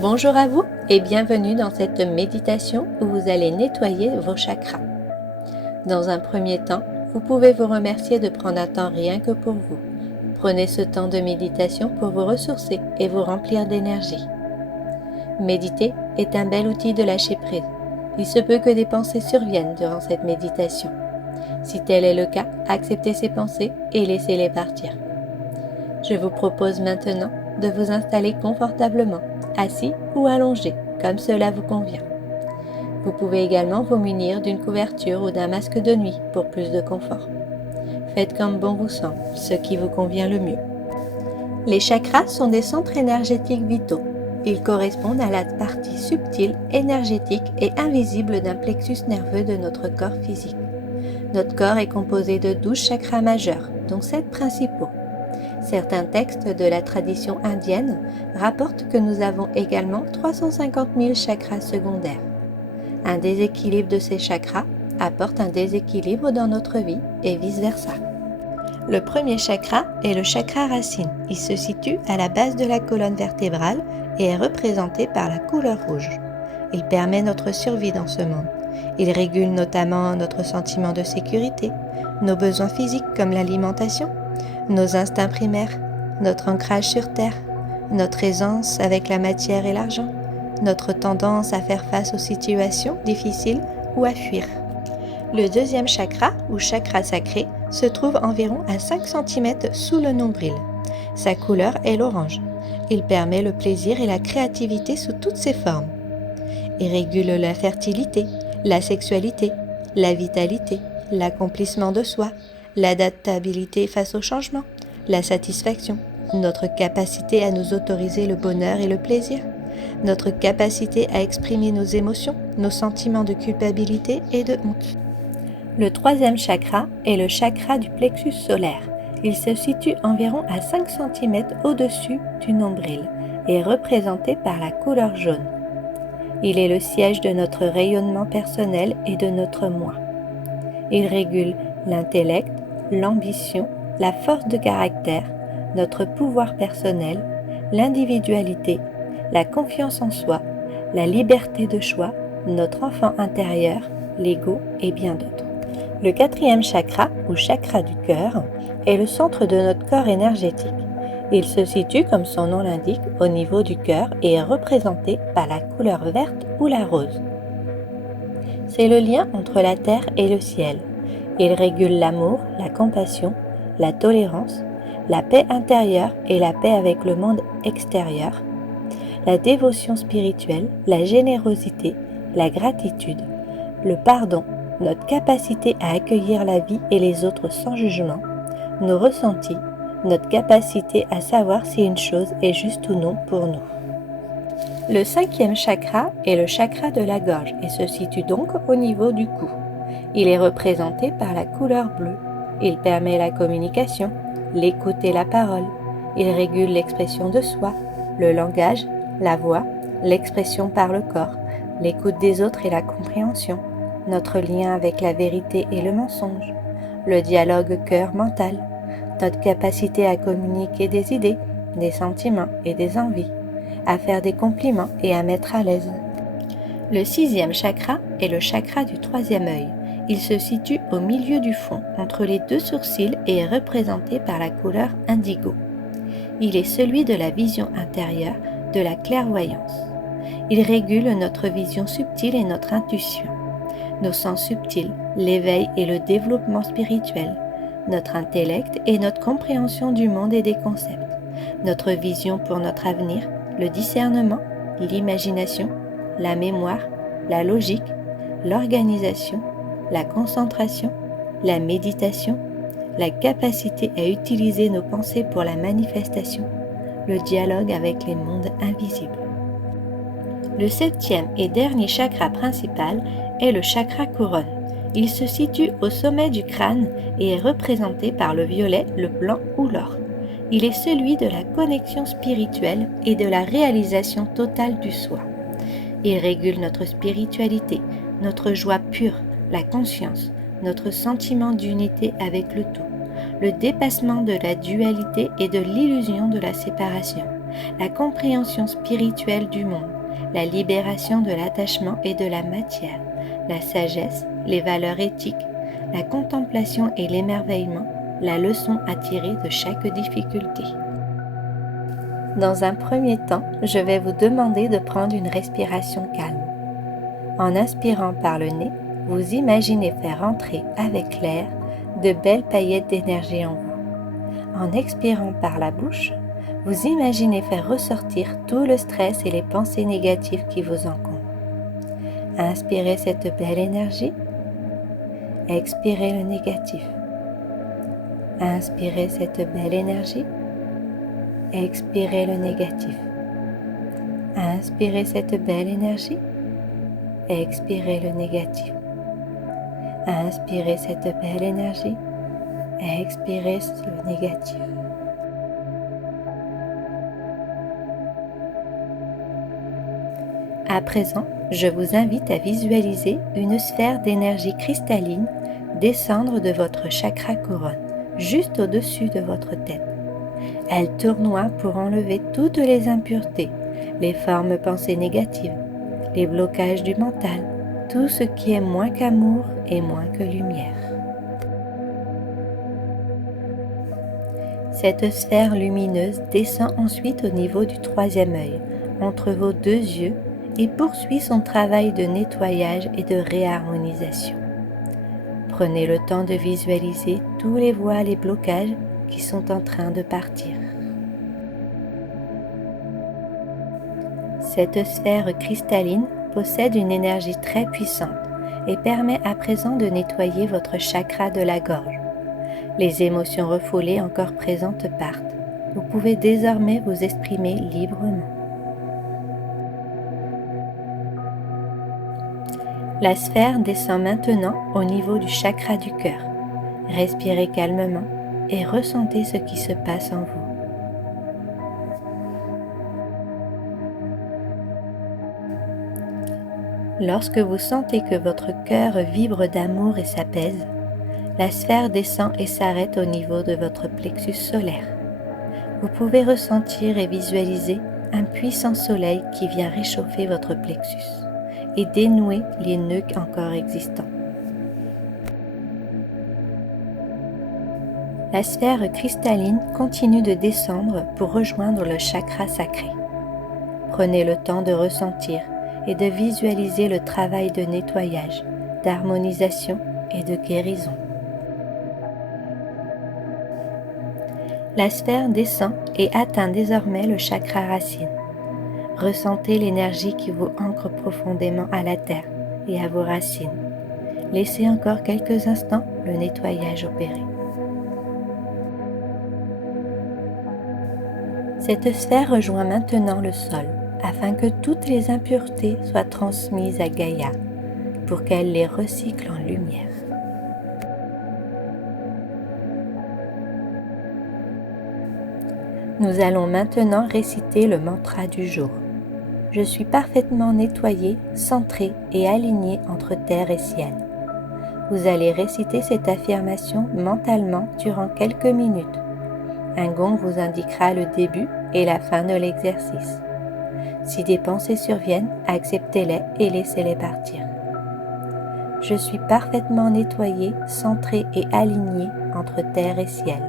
Bonjour à vous et bienvenue dans cette méditation où vous allez nettoyer vos chakras. Dans un premier temps, vous pouvez vous remercier de prendre un temps rien que pour vous. Prenez ce temps de méditation pour vous ressourcer et vous remplir d'énergie. Méditer est un bel outil de lâcher prise. Il se peut que des pensées surviennent durant cette méditation. Si tel est le cas, acceptez ces pensées et laissez-les partir. Je vous propose maintenant de vous installer confortablement, assis ou allongé, comme cela vous convient. Vous pouvez également vous munir d'une couverture ou d'un masque de nuit pour plus de confort. Faites comme bon vous semble, ce qui vous convient le mieux. Les chakras sont des centres énergétiques vitaux. Ils correspondent à la partie subtile, énergétique et invisible d'un plexus nerveux de notre corps physique. Notre corps est composé de 12 chakras majeurs, dont 7 principaux. Certains textes de la tradition indienne rapportent que nous avons également 350 000 chakras secondaires. Un déséquilibre de ces chakras apporte un déséquilibre dans notre vie et vice-versa. Le premier chakra est le chakra racine. Il se situe à la base de la colonne vertébrale et est représenté par la couleur rouge. Il permet notre survie dans ce monde. Il régule notamment notre sentiment de sécurité, nos besoins physiques comme l'alimentation, nos instincts primaires, notre ancrage sur Terre, notre aisance avec la matière et l'argent, notre tendance à faire face aux situations difficiles ou à fuir. Le deuxième chakra, ou chakra sacré, se trouve environ à 5 cm sous le nombril. Sa couleur est l'orange. Il permet le plaisir et la créativité sous toutes ses formes. Il régule la fertilité, la sexualité, la vitalité, l'accomplissement de soi, l'adaptabilité face au changement, la satisfaction, notre capacité à nous autoriser le bonheur et le plaisir, notre capacité à exprimer nos émotions, nos sentiments de culpabilité et de honte. Le troisième chakra est le chakra du plexus solaire. Il se situe environ à 5 cm au-dessus du nombril et est représenté par la couleur jaune. Il est le siège de notre rayonnement personnel et de notre moi. Il régule l'intellect, l'ambition, la force de caractère, notre pouvoir personnel, l'individualité, la confiance en soi, la liberté de choix, notre enfant intérieur, l'ego et bien d'autres. Le quatrième chakra, ou chakra du cœur, est le centre de notre corps énergétique. Il se situe, comme son nom l'indique, au niveau du cœur et est représenté par la couleur verte ou la rose. C'est le lien entre la terre et le ciel. Il régule l'amour, la compassion, la tolérance, la paix intérieure et la paix avec le monde extérieur, la dévotion spirituelle, la générosité, la gratitude, le pardon, notre capacité à accueillir la vie et les autres sans jugement, nos ressentis, notre capacité à savoir si une chose est juste ou non pour nous. Le cinquième chakra est le chakra de la gorge et se situe donc au niveau du cou. Il est représenté par la couleur bleue. Il permet la communication, l'écoute et la parole. Il régule l'expression de soi, le langage, la voix, l'expression par le corps, l'écoute des autres et la compréhension, notre lien avec la vérité et le mensonge, le dialogue cœur-mental, notre capacité à communiquer des idées, des sentiments et des envies, à faire des compliments et à mettre à l'aise. Le sixième chakra est le chakra du troisième œil. Il se situe au milieu du front, entre les deux sourcils et est représenté par la couleur indigo. Il est celui de la vision intérieure, de la clairvoyance. Il régule notre vision subtile et notre intuition, nos sens subtils, l'éveil et le développement spirituel, notre intellect et notre compréhension du monde et des concepts, notre vision pour notre avenir, le discernement, l'imagination, la mémoire, la logique, l'organisation, la concentration, la méditation, la capacité à utiliser nos pensées pour la manifestation, le dialogue avec les mondes invisibles. Le septième et dernier chakra principal est le chakra couronne. Il se situe au sommet du crâne et est représenté par le violet, le blanc ou l'or. Il est celui de la connexion spirituelle et de la réalisation totale du soi. Il régule notre spiritualité, notre joie pure, la conscience, notre sentiment d'unité avec le tout, le dépassement de la dualité et de l'illusion de la séparation, la compréhension spirituelle du monde, la libération de l'attachement et de la matière, la sagesse, les valeurs éthiques, la contemplation et l'émerveillement, la leçon à tirer de chaque difficulté. Dans un premier temps, je vais vous demander de prendre une respiration calme. En inspirant par le nez, vous imaginez faire entrer avec l'air de belles paillettes d'énergie en vous. En expirant par la bouche, vous imaginez faire ressortir tout le stress et les pensées négatives qui vous encombrent. Inspirez cette belle énergie, expirez le négatif. Inspirez cette belle énergie, expirez le négatif. Inspirez cette belle énergie, expirez le négatif. Inspirez cette belle énergie, expirez le négatif. À présent, je vous invite à visualiser une sphère d'énergie cristalline descendre de votre chakra couronne, juste au-dessus de votre tête. Elle tournoie pour enlever toutes les impuretés, les formes pensées négatives, les blocages du mental, tout ce qui est moins qu'amour et moins que lumière. Cette sphère lumineuse descend ensuite au niveau du troisième œil, entre vos deux yeux, et poursuit son travail de nettoyage et de réharmonisation. Prenez le temps de visualiser tous les voiles et blocages qui sont en train de partir. Cette sphère cristalline possède une énergie très puissante et permet à présent de nettoyer votre chakra de la gorge. Les émotions refoulées encore présentes partent. Vous pouvez désormais vous exprimer librement. La sphère descend maintenant au niveau du chakra du cœur. Respirez calmement et ressentez ce qui se passe en vous. Lorsque vous sentez que votre cœur vibre d'amour et s'apaise, la sphère descend et s'arrête au niveau de votre plexus solaire. Vous pouvez ressentir et visualiser un puissant soleil qui vient réchauffer votre plexus et dénouer les nœuds encore existants. La sphère cristalline continue de descendre pour rejoindre le chakra sacré. Prenez le temps de ressentir et de visualiser le travail de nettoyage, d'harmonisation et de guérison. La sphère descend et atteint désormais le chakra racine. Ressentez l'énergie qui vous ancre profondément à la terre et à vos racines. Laissez encore quelques instants le nettoyage opérer. Cette sphère rejoint maintenant le sol afin que toutes les impuretés soient transmises à Gaïa pour qu'elle les recycle en lumière. Nous allons maintenant réciter le mantra du jour. Je suis parfaitement nettoyé, centré et aligné entre terre et ciel. Vous allez réciter cette affirmation mentalement durant quelques minutes. Un gong vous indiquera le début et la fin de l'exercice. Si des pensées surviennent, acceptez-les et laissez-les partir. Je suis parfaitement nettoyé, centré et aligné entre terre et ciel.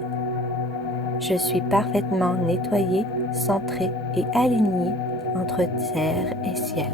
Je suis parfaitement nettoyé, centré et aligné entre terre et ciel.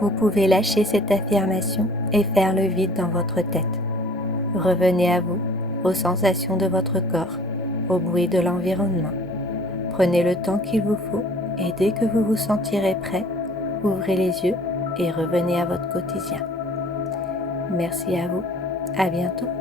Vous pouvez lâcher cette affirmation et faire le vide dans votre tête. Revenez à vous, aux sensations de votre corps, au bruit de l'environnement. Prenez le temps qu'il vous faut et dès que vous vous sentirez prêt, ouvrez les yeux et revenez à votre quotidien. Merci à vous. À bientôt.